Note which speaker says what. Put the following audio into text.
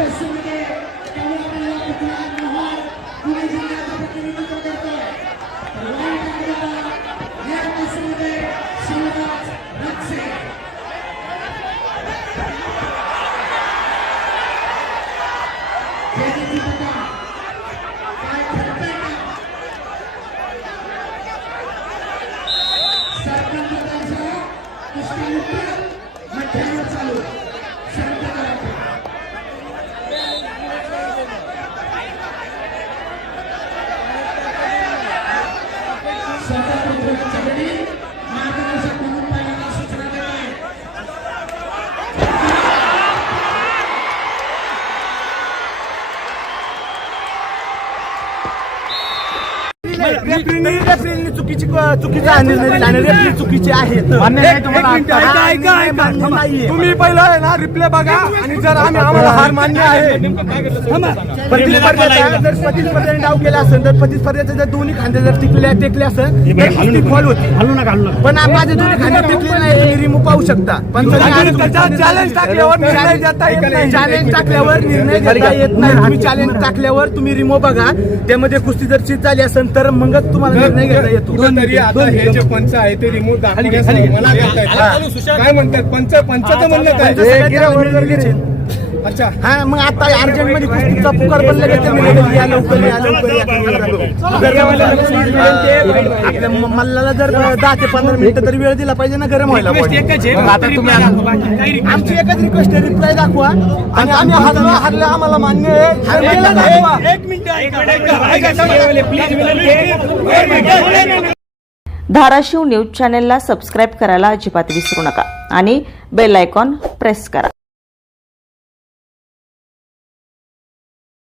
Speaker 1: Let's see. Second.
Speaker 2: रेफरीने चुकीची चुकीचा referee.
Speaker 3: नाहीये.
Speaker 2: तुम्ही पहिलं आहे ना रिप्ले बघा. आणि जर आम्ही आम्हाला हार मान्य आहे प्रतिस्पर्ध्याचा जर प्रतिस्पर्ध्याने डाव केला असेल तर प्रतिस्पर्ध्याचे जर दोन्ही खांदे जर टिकले टेकले असेल तर फॉल होती?
Speaker 3: हलू नका हलू नका.
Speaker 2: पण माझे दोन्ही खांदे टिकले नाही तुम्ही रिमूव्ह पाहू शकता. पण चॅलेंज टाकल्यावर निर्णय देता येत नाही चॅलेंज टाकल्यावर निर्णय देता येत नाही. तुम्ही चॅलेंज टाकल्यावर तुम्ही रिमूव्ह बघा. त्यामध्ये कुस्ती जर चित झाली असेल तर मगच तुम्हाला निर्णय घेता येतो.
Speaker 4: तरी आता हे जे पंच आहे ते रिमूव्ह दाखवण्यासाठी मला. काय म्हणतात? पंच पंचाचं म्हणणं काय. अच्छा.
Speaker 2: हा मग आता अर्जंटमध्ये कुस्तीचा पुकार त्यांनी लगेच या लवकर या लवकर या. गरम आपल्या म- मल्लाला जर दहा ते पंधरा मिनिटं तरी वेळ दिला पाहिजे ना गरम व्हायला
Speaker 3: आता तुम्ही
Speaker 2: आमची एकच रिक्वेस्ट आहे रिप्लाय दाखवा. आणि आम्ही हरलो हरले आम्हाला मान्य आहे.
Speaker 5: धाराशिव न्यूज चॅनेलला सबस्क्राईब करायला अजिबात विसरू नका आणि बेल आयकॉन प्रेस करा.